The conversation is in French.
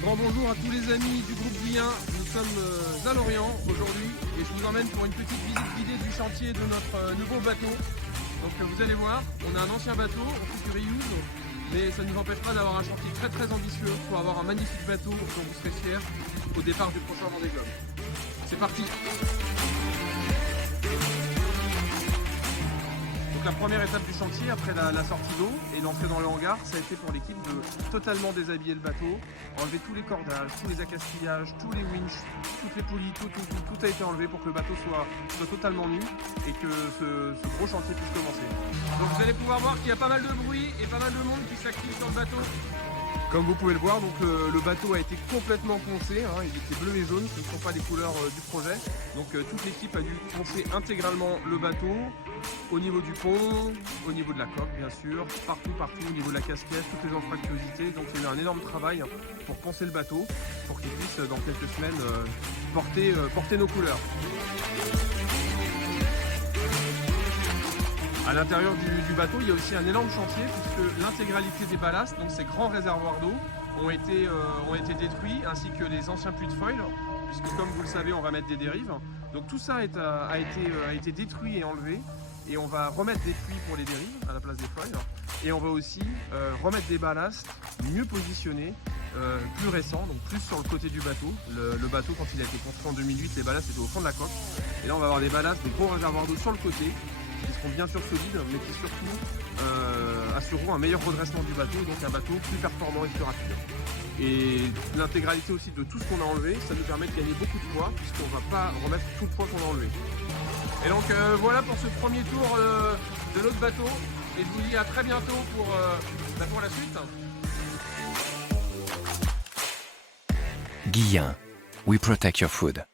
grand bonjour à tous les amis du groupe Guillain. Nous sommes à Lorient aujourd'hui et je vous emmène pour une petite visite guidée du chantier de notre nouveau bateau. Donc vous allez voir, on a un ancien bateau, on fait du reuse, mais ça ne nous empêche pas d'avoir un chantier très ambitieux pour avoir un magnifique bateau dont vous serez fiers au départ du prochain Vendée Globe. C'est parti! Donc la première étape du chantier après la sortie d'eau et l'entrée dans le hangar, ça a été pour l'équipe de totalement déshabiller le bateau, enlever tous les cordages, tous les accastillages, tous les winches, toutes les poulies, tout a été enlevé pour que le bateau soit totalement nu et que ce gros chantier puisse commencer. Donc vous allez pouvoir voir qu'il y a pas mal de bruit et pas mal de monde qui s'active sur le bateau. Comme vous pouvez le voir, donc le bateau a été complètement poncé, hein, il était bleu et jaune, ce ne sont pas les couleurs du projet. Donc toute l'équipe a dû poncer intégralement le bateau, au niveau du pont, au niveau de la coque bien sûr, partout, au niveau de la casquette, toutes les anfractuosités. Donc il y a eu un énorme travail pour poncer le bateau, pour qu'il puisse dans quelques semaines porter nos couleurs. À l'intérieur du bateau, il y a aussi un énorme chantier puisque l'intégralité des ballasts, donc ces grands réservoirs d'eau, ont été détruits, ainsi que les anciens puits de foil, puisque comme vous le savez, on va mettre des dérives. Donc tout ça a été détruit et enlevé, et on va remettre des puits pour les dérives à la place des foils, et on va aussi remettre des ballasts mieux positionnés, plus récents, donc plus sur le côté du bateau. Le bateau, quand il a été construit en 2008, les ballasts étaient au fond de la coque, et là on va avoir des ballasts, des gros réservoirs d'eau sur le côté, qui seront bien sûr solides, mais qui surtout assureront un meilleur redressement du bateau, donc un bateau plus performant et plus rapide. Et l'intégralité aussi de tout ce qu'on a enlevé, ça nous permet de gagner beaucoup de poids, puisqu'on ne va pas remettre tout le poids qu'on a enlevé. Et donc voilà pour ce premier tour de notre bateau, et je vous dis à très bientôt pour la suite. Guillain, we protect your food.